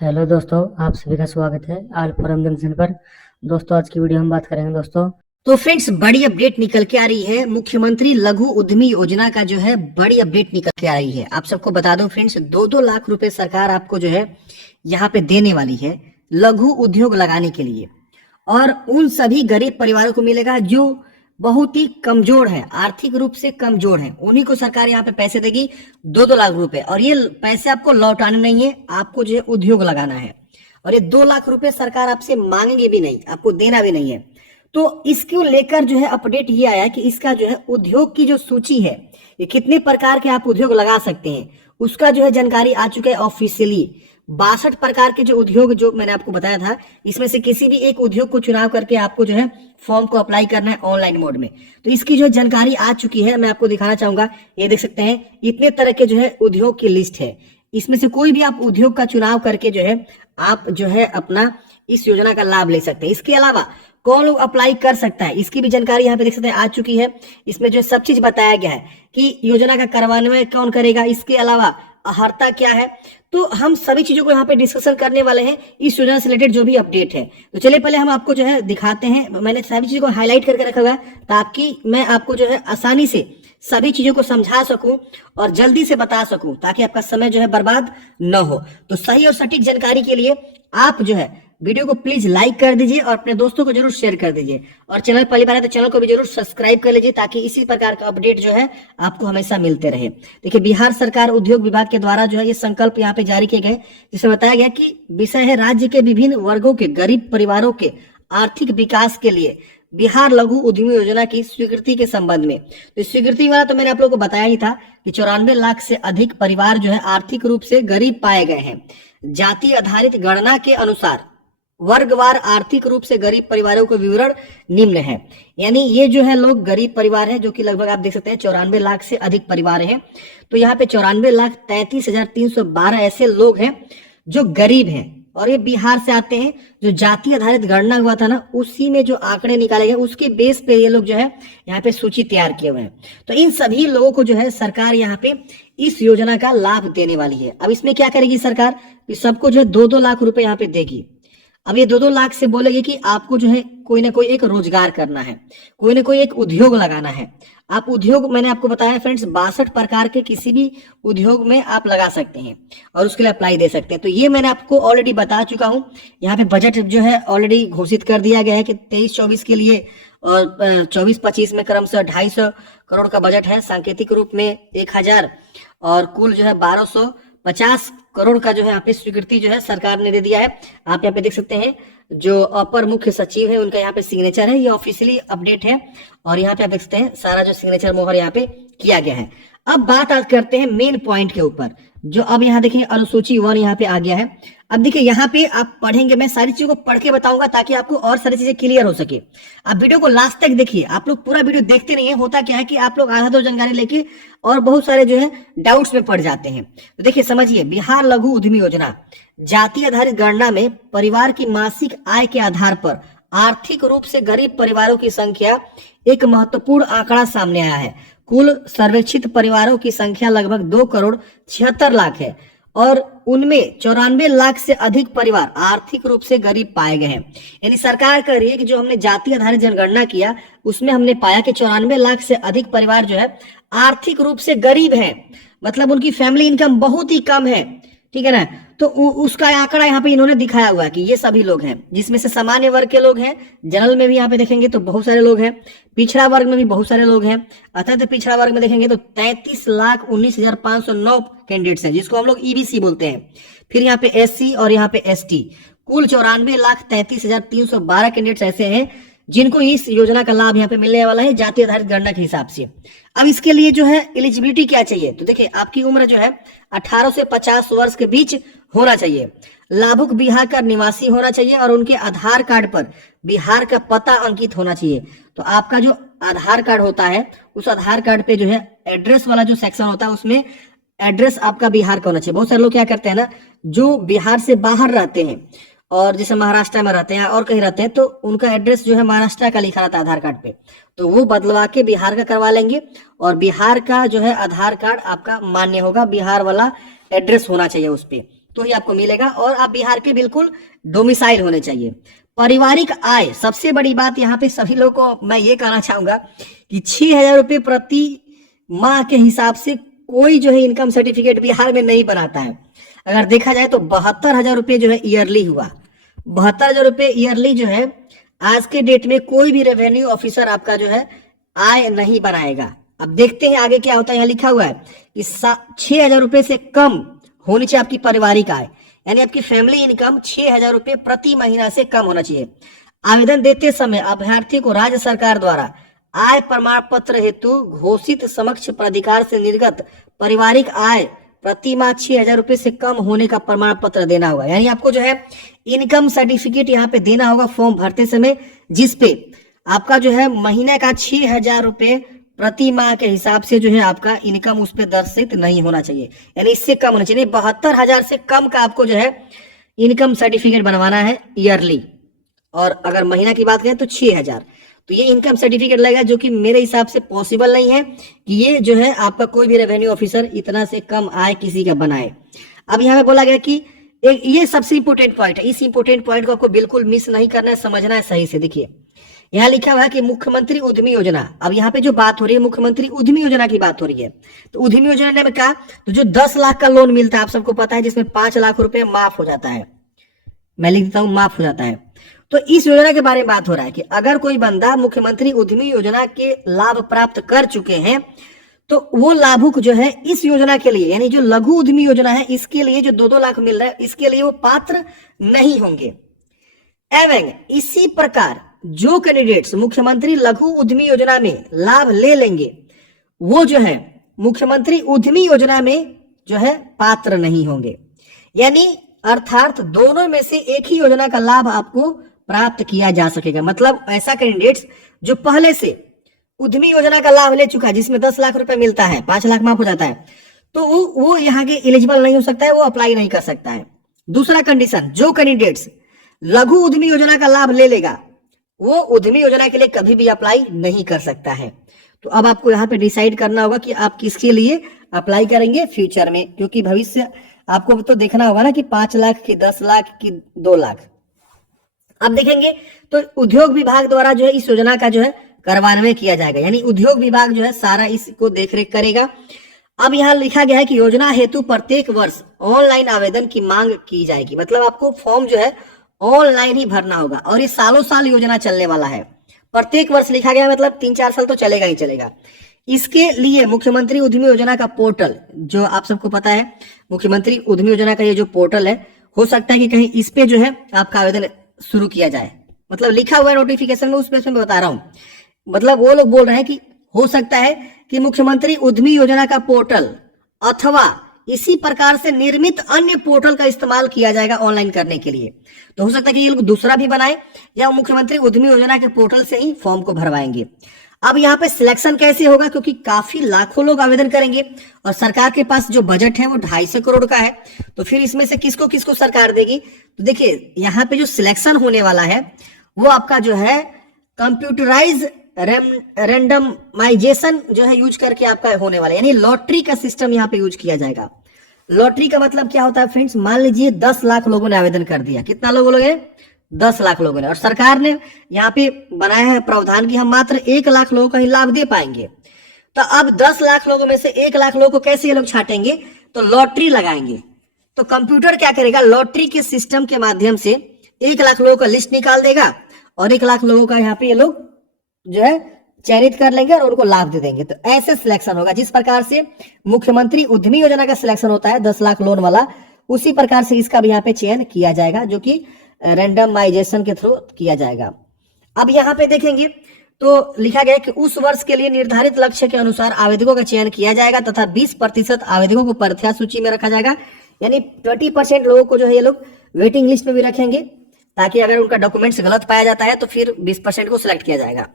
Hello दोस्तों, आप सभी का स्वागत है आल फॉरम जंक्शन पर। दोस्तों, आज की वीडियो हम बात करेंगे दोस्तों। तो फ्रेंड्स, बड़ी अपडेट निकल के आ रही है। मुख्यमंत्री लघु उद्यमी योजना का जो है बड़ी अपडेट निकल के आ रही है। आप सबको बता दो फ्रेंड्स, 2-2 लाख रुपए सरकार आपको जो है यहाँ पे देने वाली है लघु उद्योग लगाने के लिए। और उन सभी गरीब परिवारों को मिलेगा जो बहुत ही कमजोर है, आर्थिक रूप से कमजोर है, उन्हीं को सरकार यहाँ पे पैसे देगी 2-2 लाख रुपए। और ये पैसे आपको लौटाने नहीं है, आपको जो है उद्योग लगाना है। और ये 2 लाख रुपए सरकार आपसे मांगेगी भी नहीं, आपको देना भी नहीं है। तो इसको लेकर जो है अपडेट ये आया कि इसका जो है उद्योग की जो सूची है, ये कितने प्रकार के आप उद्योग लगा सकते हैं, उसका जो है जानकारी आ चुका है ऑफिशियली। 62 प्रकार के जो उद्योग जो मैंने आपको बताया था, इसमें से किसी भी एक उद्योग को चुनाव करके आपको जो है फॉर्म को अप्लाई करना है ऑनलाइन मोड में। तो इसकी जो जानकारी आ चुकी है, मैं आपको दिखाना चाहूंगा। ये देख सकते हैं, इतने तरह के जो है उद्योग की लिस्ट है। इसमें से कोई भी आप उद्योग का चुनाव करके जो है आप जो है अपना इस योजना का लाभ ले सकते हैं। इसके अलावा कौन लोग अप्लाई कर सकता है, इसकी भी जानकारी यहाँ पे देख सकते हैं आ चुकी है। इसमें जो सब चीज बताया गया है कि योजना का कार्यान्वयन कौन करेगा, इसके अलावा अर्हता क्या है। तो हम सभी चीजों को यहाँ पे डिस्कशन करने वाले हैं, इस योजना से रिलेटेड जो भी अपडेट है। तो चलिए पहले हम आपको जो है दिखाते हैं। मैंने सभी चीजों को हाईलाइट करके रखा हुआ है ताकि मैं आपको जो है आसानी से सभी चीजों को समझा सकूं और जल्दी से बता सकूं, ताकि आपका समय जो है बर्बाद न हो। तो सही और सटीक जानकारी के लिए आप जो है वीडियो को प्लीज लाइक कर दीजिए और अपने दोस्तों को जरूर शेयर कर दीजिए। और चैनल पहली बार है तो चैनल को भी जरूर सब्सक्राइब कर लीजिए, ताकि इसी प्रकार का अपडेट जो है आपको हमेशा मिलते रहे। देखिए, बिहार सरकार उद्योग विभाग के द्वारा जो है ये संकल्प यहाँ पे जारी किए गए, जिसमें बताया गया कि विषय है राज्य के विभिन्न वर्गों के गरीब परिवारों के आर्थिक विकास के लिए बिहार लघु उद्यमी योजना की स्वीकृति के संबंध में। तो स्वीकृति वाला तो मैंने आप लोगों को बताया ही था कि 94 लाख से अधिक परिवार जो है आर्थिक रूप से गरीब पाए गए हैं। जाति आधारित गणना के अनुसार वर्गवार आर्थिक रूप से गरीब परिवारों के विवरण निम्न है। यानी ये जो है लोग गरीब परिवार है, जो कि लगभग आप देख सकते हैं 94 लाख से अधिक परिवार हैं। तो यहाँ पे 94,33,312 ऐसे लोग हैं जो गरीब हैं, और ये बिहार से आते हैं। जो जाति आधारित गणना हुआ था ना, उसी में जो आंकड़े निकाले गए उसके बेस पे ये लोग जो है यहाँ पे सूची तैयार किए हुए हैं। तो इन सभी लोगों को जो है सरकार यहाँ पे इस योजना का लाभ देने वाली है। अब इसमें क्या करेगी सरकार, सबको जो है 2-2 लाख रुपए यहाँ पे देगी। अब ये 2-2 लाख से बोलेगी कि आपको जो है कोई ना कोई एक रोजगार करना है, कोई ना कोई एक उद्योग लगाना है। आप उद्योग, मैंने आपको बताया फ्रेंड्स, 62 प्रकार के किसी भी उद्योग में आप लगा सकते हैं और उसके लिए अप्लाई दे सकते हैं। तो ये मैंने आपको ऑलरेडी बता चुका हूँ। यहाँ पे बजट जो है ऑलरेडी घोषित कर दिया गया है कि 23-24 के लिए, और 24-25 में क्रमशः 250 करोड़ का बजट है, सांकेतिक रूप में 1000, और कुल जो है 1250 करोड़ का जो है यहाँ पे स्वीकृति जो है सरकार ने दे दिया है। आप यहाँ पे देख सकते हैं, जो अपर मुख्य सचिव है उनका यहाँ पे सिग्नेचर है, ये ऑफिशियली अपडेट है। और यहाँ पे आप देख सकते हैं सारा जो सिग्नेचर मोहर यहाँ पे किया गया है। अब बात आज करते हैं मेन पॉइंट के ऊपर, जो अब यहाँ देखिए अनुसूची 1 यहाँ पे आ गया है। अब देखिए यहाँ पे आप पढ़ेंगे, मैं सारी चीजों को पढ़ के बताऊंगा ताकि आपको और सारी चीजें क्लियर हो सके। आप वीडियो को लास्ट तक देखिए, आप लोग पूरा वीडियो देखते नहीं है। होता क्या है कि आप लोग आधा दो जानकारी लेके और बहुत सारे जो है डाउट्स में पड़ जाते हैं। तो देखिए समझिए, बिहार लघु उद्यमी योजना जाति आधारित गणना में परिवार की मासिक आय के आधार पर आर्थिक रूप से गरीब परिवारों की संख्या एक महत्वपूर्ण आंकड़ा सामने आया है। कुल सर्वेक्षित परिवारों की संख्या लगभग 2,76,00,000 है, और उनमें 94 लाख से अधिक परिवार आर्थिक रूप से गरीब पाए गए हैं। यानी सरकार कह रही है कि जो हमने जाति आधारित जनगणना किया उसमें हमने पाया कि 94 लाख से अधिक परिवार जो है आर्थिक रूप से गरीब हैं, मतलब उनकी फैमिली इनकम बहुत ही कम है, ठीक है ना। तो उसका आंकड़ा यहाँ पे इन्होंने दिखाया हुआ है कि ये सभी लोग हैं, जिसमें से सामान्य वर्ग के लोग हैं, जनरल में भी यहाँ पे देखेंगे तो बहुत सारे लोग हैं, पिछड़ा वर्ग में भी बहुत सारे लोग हैं। अत्यंत पिछड़ा वर्ग में देखेंगे तो 33,19,509 कैंडिडेट्स हैं, जिसको हम लोग ईबीसी बोलते हैं। फिर यहाँ पे एससी और यहाँ पे एसटी, कुल 94,33,312 कैंडिडेट्स ऐसे हैं जिनको इस योजना का लाभ यहाँ पे मिलने वाला है जाति आधारित गणना के हिसाब से। अब इसके लिए जो है एलिजिबिलिटी क्या चाहिए, तो देखिए आपकी उम्र जो है 18 से 50 वर्ष के बीच होना चाहिए, लाभुक बिहार का निवासी होना चाहिए, और उनके आधार कार्ड पर बिहार का पता अंकित होना चाहिए। तो आपका जो आधार कार्ड होता है, उस आधार कार्ड पे जो है एड्रेस वाला जो सेक्शन होता है उसमें एड्रेस आपका बिहार का होना चाहिए। बहुत सारे लोग क्या करते हैं ना, जो बिहार से बाहर रहते हैं और जैसे महाराष्ट्र में रहते हैं और कहीं रहते हैं, तो उनका एड्रेस जो है महाराष्ट्र का लिखा रहता है आधार कार्ड पे, तो वो बदलवा के बिहार का करवा लेंगे, और बिहार का जो है आधार कार्ड आपका मान्य होगा, बिहार वाला एड्रेस होना चाहिए उस पे। तो ही आपको मिलेगा, और आप बिहार के बिल्कुल डोमिसाइल होने चाहिए। पारिवारिक आय, सबसे बड़ी बात यहाँ पे सभी लोगों को मैं ये कहना चाहूंगा कि 6,000 रुपये प्रति माह के हिसाब से कोई जो है इनकम सर्टिफिकेट बिहार में नहीं बनाता है। अगर देखा जाए तो 72,000 रुपये जो है ईयरली हुआ। 72,000 रुपये ईयरली जो है आज के डेट में कोई भी रेवेन्यू ऑफिसर आपका जो है आय नहीं बनाएगा। अब देखते हैं आगे क्या होता है। यहाँ लिखा हुआ है कि 6,000 रुपये से कम होनी चाहिए आपकी पारिवारिक आय, यानी आपकी फैमिली इनकम 6,000 रुपये प्रति महीना से कम होना चाहिए। आवेदन देते समय अभ्यर्थी को राज्य सरकार द्वारा आय प्रमाण पत्र हेतु घोषित समक्ष प्राधिकार से निर्गत पारिवारिक आय प्रति माह 6,000 रुपये से कम होने का प्रमाण पत्र देना होगा। यानी आपको जो है इनकम सर्टिफिकेट यहाँ पे देना होगा फॉर्म भरते समय, जिसपे आपका जो है महीने का 6,000 रुपये प्रति माह के हिसाब से जो है आपका इनकम उस पर दर्शित नहीं होना चाहिए, यानी इससे कम होना चाहिए। 72,000 से कम का आपको जो है इनकम सर्टिफिकेट बनवाना है ईयरली, और अगर महीना की बात करें तो 6,000। तो ये इनकम सर्टिफिकेट लगेगा, जो कि मेरे हिसाब से पॉसिबल नहीं है कि ये जो है आपका कोई भी रेवेन्यू ऑफिसर इतना से कम आय किसी का बनाए। अब यहाँ पे बोला गया कि एक ये सबसे इंपोर्टेंट पॉइंट है, इस इंपोर्टेंट पॉइंट को आपको बिल्कुल मिस नहीं करना है, समझना है सही से। देखिए यहाँ लिखा हुआ है कि मुख्यमंत्री उद्यमी योजना, अब यहाँ पे जो बात हो रही है मुख्यमंत्री उद्यमी योजना की बात हो रही है। तो उद्यमी योजना में क्या, तो जो 10 लाख का लोन मिलता है आप सबको पता है, जिसमें 5 लाख रुपए माफ हो जाता है, मैं लिख देता हूँ माफ हो जाता है। तो इस योजना के बारे में बात हो रहा है कि अगर कोई बंदा मुख्यमंत्री उद्यमी योजना के लाभ प्राप्त कर चुके हैं तो वो लाभुक जो है इस योजना के लिए, यानी जो लघु उद्यमी योजना है इसके लिए जो 2-2 लाख मिल रहा है इसके लिए वो पात्र नहीं होंगे। एवं इसी प्रकार जो कैंडिडेट्स मुख्यमंत्री लघु उद्यमी योजना में लाभ ले लेंगे वो जो है मुख्यमंत्री उद्यमी योजना में जो है पात्र नहीं होंगे। यानी अर्थात दोनों में से एक ही योजना का लाभ आपको प्राप्त किया जा सकेगा। मतलब ऐसा कैंडिडेट्स जो पहले से उद्यमी योजना का लाभ ले चुका है, जिसमें 10 लाख रुपए मिलता है, 5 लाख माफ हो जाता है, तो वो यहाँ के एलिजिबल नहीं हो सकता है, वो अप्लाई नहीं कर सकता है। दूसरा कंडीशन, जो कैंडिडेट्स लघु उद्यमी योजना का लाभ ले लेगा वो उद्यमी योजना के लिए कभी भी अप्लाई नहीं कर सकता है। तो अब आपको यहाँ पे डिसाइड करना होगा कि आप किसके लिए अप्लाई करेंगे फ्यूचर में, क्योंकि भविष्य आपको तो देखना होगा ना कि 5 लाख की 10 लाख की 2 लाख। अब देखेंगे तो उद्योग विभाग द्वारा जो है इस योजना का जो है कार्यान्वयन किया जाएगा, यानी उद्योग विभाग जो है सारा इसको देखरेख करेगा। अब यहाँ लिखा गया है कि योजना हेतु प्रत्येक वर्ष ऑनलाइन आवेदन की मांग की जाएगी। मतलब आपको फॉर्म जो है ऑनलाइन ही भरना होगा, और ये सालों साल योजना चलने वाला है। प्रत्येक वर्ष लिखा गया, मतलब 3-4 साल तो चलेगा ही चलेगा। इसके लिए मुख्यमंत्री उद्यमी योजना का पोर्टल, जो आप सबको पता है मुख्यमंत्री उद्यमी योजना का ये जो पोर्टल है, हो सकता है कि कहीं इस पे जो है आपका आवेदन शुरू किया जाए। मतलब लिखा हुआ है नोटिफिकेशन में, उस पे मैं बता रहा हूँ। मतलब वो लोग बोल रहे हैं कि हो सकता है कि मुख्यमंत्री उद्यमी योजना का पोर्टल अथवा इसी प्रकार से निर्मित अन्य पोर्टल का इस्तेमाल किया जाएगा ऑनलाइन करने के लिए। तो हो सकता है कि ये लोग दूसरा भी बनाए या मुख्यमंत्री उद्यमी योजना के पोर्टल से ही फॉर्म को भरवाएंगे। अब यहाँ पे सिलेक्शन कैसे होगा, क्योंकि काफी लाखों लोग आवेदन करेंगे और सरकार के पास जो बजट है वो 250 करोड़ का है, तो फिर इसमें से किसको किसको सरकार देगी। तो देखिए यहाँ पे जो सिलेक्शन होने वाला है वो आपका जो है कंप्यूटराइज रैंडमाइजेशन जो है यूज करके आपका होने वाला है, यानी लॉटरी का सिस्टम यहाँ पे यूज किया जाएगा। लॉटरी का मतलब क्या होता है फ्रेंड्स, मान लीजिए 10 लाख लोगों ने आवेदन कर दिया। कितना लोगों ने? 10 लाख लोगों ने। और सरकार ने यहाँ पे बनाया है प्रावधान कि हम मात्र 1 लाख लोगों का ही लाभ दे पाएंगे। तो अब 10 लाख लोगों में से 1 लाख लोगों को कैसे ये लोग छांटेंगे, तो लॉटरी लगाएंगे। तो कंप्यूटर क्या करेगा, लॉटरी के सिस्टम के माध्यम से 1 लाख लोगों का लिस्ट निकाल देगा और 1 लाख लोगों का यहाँ पे ये लोग जो है चयनित कर लेंगे और उनको लाभ दे देंगे। तो ऐसे सिलेक्शन होगा, जिस प्रकार से मुख्यमंत्री उद्यमी योजना का सिलेक्शन होता है 10 लाख लोन वाला, उसी प्रकार से इसका भी यहाँ पे चयन किया जाएगा, जो कि रैंडमाइजेशन के थ्रू किया जाएगा। अब यहाँ पे देखेंगे तो लिखा गया है कि उस वर्ष के लिए निर्धारित लक्ष्य के अनुसार आवेदकों का चयन किया जाएगा तथा 20% आवेदकों को प्रार्थना सूची में रखा जाएगा। यानी 20% लोगों को जो है ये लोग वेटिंग लिस्ट में भी रखेंगे, ताकि अगर उनका डॉक्यूमेंट्स गलत पाया जाता है तो फिर 20% को सिलेक्ट किया जाएगा।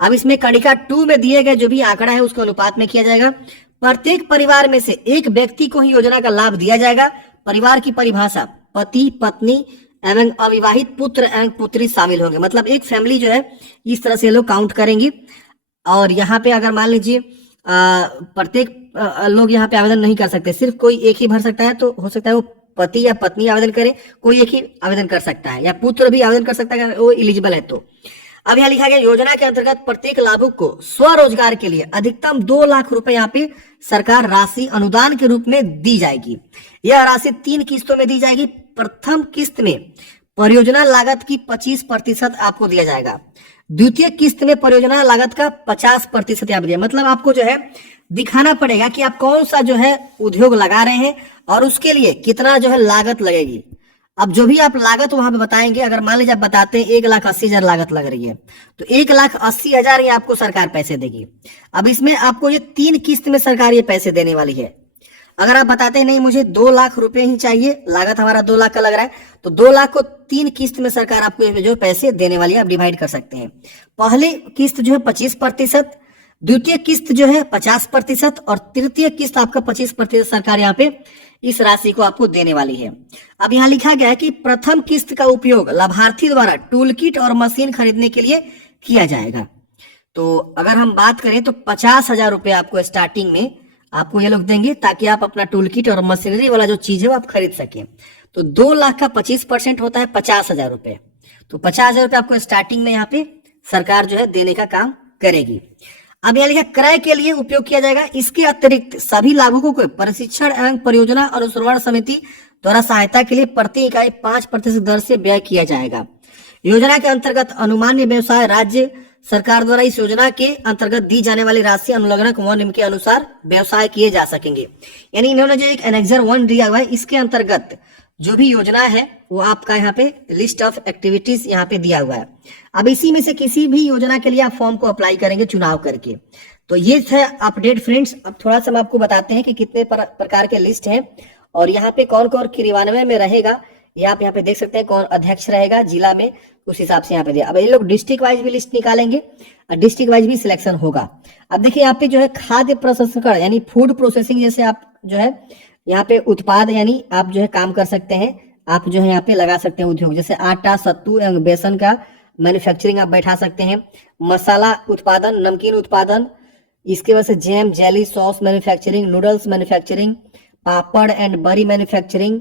अब इसमें कणिका 2 में दिए गए जो भी आंकड़ा है उसके अनुपात में किया जाएगा। प्रत्येक परिवार में से एक व्यक्ति को ही योजना का लाभ दिया जाएगा। परिवार की परिभाषा पति, पत्नी एवं अविवाहित पुत्र एवं पुत्री शामिल होंगे। मतलब एक फैमिली जो है इस तरह से लोग काउंट करेंगे। और यहाँ पे अगर मान लीजिए प्रत्येक लोग यहाँ पे आवेदन नहीं कर सकते, सिर्फ कोई एक ही भर सकता है, तो हो सकता है वो पति या पत्नी आवेदन करे, कोई एक ही आवेदन कर सकता है, या पुत्र भी आवेदन कर सकता है वो एलिजिबल है तो। अब यहाँ लिखा गया योजना के अंतर्गत प्रत्येक लाभुक को स्वरोजगार के लिए अधिकतम 2 लाख रुपए यहाँ पे सरकार राशि अनुदान के रूप में दी जाएगी। यह राशि 3 किस्तों में दी जाएगी। प्रथम किस्त में परियोजना लागत की 25% आपको दिया जाएगा। द्वितीय किस्त में परियोजना लागत का 50% यहाँ दिया, मतलब आपको जो है दिखाना पड़ेगा कि आप कौन सा जो है उद्योग लगा रहे हैं और उसके लिए कितना जो है लागत लगेगी। अब जो भी आप लागत वहां पे बताएंगे, अगर मान लीजिए आप बताते हैं 1,80,000 लागत लग रही है, तो 1,80,000 ये आपको सरकार पैसे देगी। अब इसमें आपको ये 3 किस्त में सरकार ये पैसे देने वाली है। अगर आप बताते हैं नहीं मुझे 2 लाख रुपए ही चाहिए, लागत हमारा 2 लाख का लग रहा है, तो 2 लाख को 3 किस्त में सरकार आपको जो पैसे देने वाली है, आप डिवाइड कर सकते हैं। पहली किस्त जो है 25%, द्वितीय किस्त जो है 50% और तृतीय किस्त आपका 25% सरकार यहाँ पे इस राशि को आपको देने वाली है। अब यहाँ लिखा गया है कि प्रथम किस्त का उपयोग लाभार्थी द्वारा टूल किट और मशीन खरीदने के लिए किया जाएगा। तो अगर हम बात करें तो 50,000 रुपए आपको स्टार्टिंग में आपको ये लोग देंगे, ताकि आप अपना टूल किट और मशीनरी वाला जो चीज है वो आप खरीद सकें। तो 2 लाख का 25% होता है 50,000 रुपए। तो 50,000 रुपए आपको स्टार्टिंग में यहाँ पे सरकार जो है देने का काम करेगी। अब यहाँ लिखा क्रय के लिए उपयोग किया जाएगा। इसके अतिरिक्त सभी लाभुकों को प्रशिक्षण एवं परियोजना और अनुश्रवण समिति द्वारा सहायता के लिए प्रति इकाई 5% दर से व्यय किया जाएगा। योजना के अंतर्गत अनुमान्य व्यवसाय राज्य सरकार द्वारा इस योजना के अंतर्गत दी जाने वाली राशि अनुलग्नक 1 के अनुसार व्यवसाय किए जा सकेंगे। यानी इन्होंने जो एक एनेक्सर 1 दिया हुआ है, इसके अंतर्गत जो भी योजना है वो आपका यहाँ पे लिस्ट ऑफ एक्टिविटीज यहाँ पे दिया हुआ है। अब इसी में से किसी भी योजना के लिए आप फॉर्म को अप्लाई करेंगे चुनाव करके। तो ये है अपडेट फ्रेंड्स। अब थोड़ा सा हम आपको बताते हैं कि कितने प्रकार के लिस्ट हैं और यहाँ पे कौन कौन क्रियान्वयन में रहेगा। ये आप यहाँ पे देख सकते हैं कौन अध्यक्ष रहेगा जिला में, उस हिसाब से यहाँ पे दिया। अब ये लोग डिस्ट्रिक्ट वाइज भी लिस्ट निकालेंगे और डिस्ट्रिक्ट वाइज भी सिलेक्शन होगा। अब देखिए यहाँ पे जो है खाद्य प्रसंस्करण यानी फूड प्रोसेसिंग, जैसे आप जो है यहाँ पे उत्पाद यानी आप जो है काम कर सकते हैं, आप जो है यहाँ पे लगा सकते हैं उद्योग, जैसे आटा, सत्तू एवं बेसन का मैन्युफैक्चरिंग आप बैठा सकते हैं। मसाला उत्पादन, नमकीन उत्पादन, इसके वजह से jam, jelly, sauce manufacturing, noodles manufacturing, papad and बरी मैन्युफैक्चरिंग,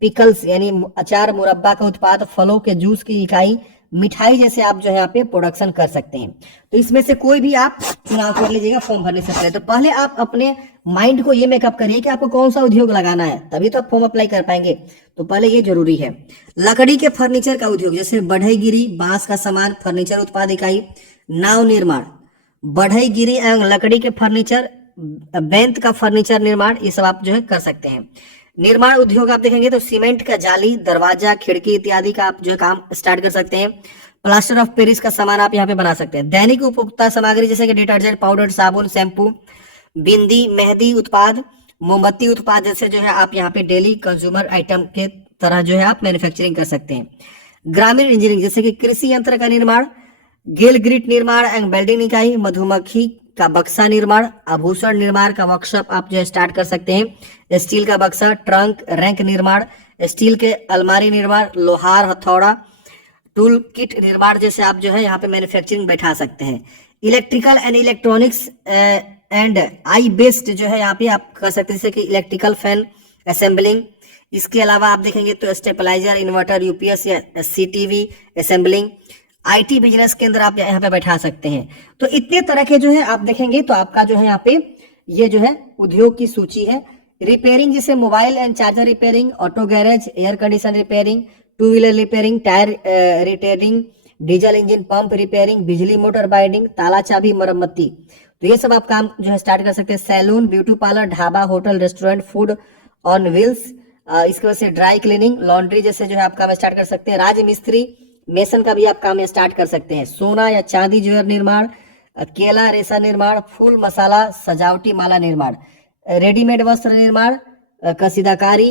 पिकल्स यानी अचार मुरब्बा का उत्पाद, फलों के जूस की इकाई, मिठाई जैसे आप जो है यहाँ पे प्रोडक्शन कर सकते हैं। तो इसमें से कोई भी आप चुनाव कर लीजिएगा फॉर्म भरने से पहले। तो पहले आप अपने माइंड को ये मेकअप करिए कि आपको कौन सा उद्योग लगाना है, तभी तो आप फॉर्म अप्लाई कर पाएंगे। तो पहले ये जरूरी है। लकड़ी के फर्नीचर का उद्योग, जैसे बढ़ईगिरी, बांस का सामान, फर्नीचर उत्पाद इकाई, नाव निर्माण, बढ़ईगिरी एवं लकड़ी के फर्नीचर, बेंत का फर्नीचर निर्माण, ये सब आप जो है कर सकते हैं। निर्माण उद्योग आप देखेंगे तो सीमेंट का जाली, दरवाजा, खिड़की इत्यादि का आप जो है काम स्टार्ट कर सकते हैं। प्लास्टर ऑफ पेरिस का सामान आप यहाँ पे बना सकते हैं। दैनिक उपभोक्ता सामग्री जैसे कि डिटर्जेंट, पाउडर, साबुन, शैम्पू, बिंदी, मेहंदी उत्पाद, मोमबत्ती उत्पाद जैसे जो है आप यहाँ पे डेली कंज्यूमर आइटम के तरह जो है आप मैन्युफैक्चरिंग कर सकते हैं। ग्रामीण इंजीनियरिंग जैसे कि कृषि यंत्र का निर्माण, गेल ग्रिट निर्माण एंड वेल्डिंग इकाई, मधुमक्खी का बक्सा निर्माण, आभूषण निर्माण का वर्कशॉप आप जो है स्टार्ट कर सकते हैं। स्टील का बक्सा, ट्रंक, रैंक निर्माण, स्टील के अलमारी निर्माण, लोहार हथौड़ा, टूल किट निर्माण जैसे आप जो है यहाँ पे मैन्युफैक्चरिंग बैठा सकते हैं। Electrical and electronics and I based जो है यहाँ पे आप कर सकते हैं, जैसे कि इलेक्ट्रिकल फैन असेंबलिंग। इसके अलावा आप देखेंगे तो स्टेबलाइजर, इन्वर्टर, यूपीएस या सीटीवी असेंबलिंग, आईटी बिजनेस के अंदर आप यहाँ पे बैठा सकते हैं। तो इतने तरह के जो है आप देखेंगे तो आपका जो है यहाँ पे ये जो है उद्योग की सूची है। रिपेयरिंग जैसे mobile and charger repairing, auto garage, air condition repairing, two wheeler repairing, tyre repairing, diesel engine pump repairing, बिजली मोटर बाइंडिंग, ताला चाबी मरम्मती, तो ये सब आप काम जो है स्टार्ट कर सकते हैं। Salon, beauty parlour, dhaba, hotel, restaurant, food on wheels, इसके वजह से ड्राई क्लीनिंग, लॉन्ड्री जैसे जो है आप काम स्टार्ट कर सकते हैं। राज मिस्त्री, मेसन का भी आप काम स्टार्ट कर सकते हैं। सोना या चांदी ज्वेलर निर्माण, केला रेशा निर्माण, फूल मसाला सजावटी माला निर्माण, रेडीमेड वस्त्र निर्माण, कसीदाकारी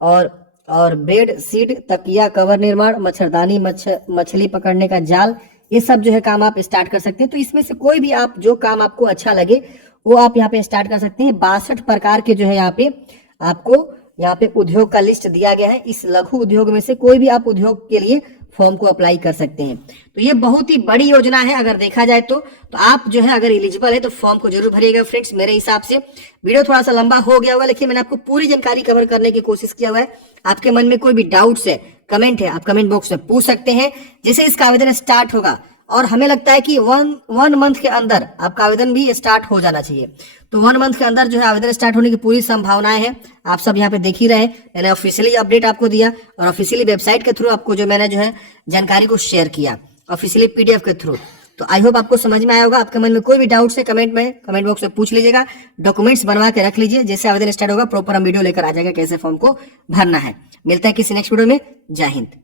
और बेड सीट तकिया कवर निर्माण, मच्छरदानी, मछली पकड़ने का जाल, ये सब जो है काम आप स्टार्ट कर सकते हैं। तो इसमें से कोई भी आप जो काम आपको अच्छा लगे वो आप यहाँ पे स्टार्ट कर सकते हैं। 62 प्रकार के जो है यहाँ पे आपको यहाँ पे उद्योग का लिस्ट दिया गया है। इस लघु उद्योग में से कोई भी आप उद्योग के लिए फॉर्म को अप्लाई कर सकते हैं। तो ये बहुत ही बड़ी योजना है अगर देखा जाए तो आप जो है अगर एलिजिबल है तो फॉर्म को जरूर भरिएगा फ्रेंड्स। मेरे हिसाब से वीडियो थोड़ा सा लंबा हो गया होगा, लेकिन मैंने आपको पूरी जानकारी कवर करने की कोशिश किया हुआ है। आपके मन में कोई भी डाउट्स है, कमेंट है, आप कमेंट बॉक्स में पूछ सकते हैं। जैसे इसका आवेदन स्टार्ट होगा और हमें लगता है कि वन मंथ के अंदर आपका आवेदन भी स्टार्ट हो जाना चाहिए, तो 1 मंथ के अंदर जो है आवेदन स्टार्ट होने की पूरी संभावनाएं हैं। आप सब यहाँ पे देख ही रहे हैं, मैंने ऑफिशियली अपडेट आपको दिया और ऑफिशियली वेबसाइट के थ्रू आपको जो मैंने जो है जानकारी को शेयर किया ऑफिशियली PDF के थ्रू। तो आई होप आपको समझ में आया होगा। आपके मन में कोई भी डाउट्स है कमेंट बॉक्स में पूछ लीजिएगा, डॉक्यूमेंट्स बनवा के रख लीजिए। जैसे आवेदन स्टार्ट होगा प्रॉपर हम वीडियो लेकर आ जाएगा कैसे फॉर्म को भरना है। मिलता है किसी नेक्स्ट वीडियो में। जय हिंद।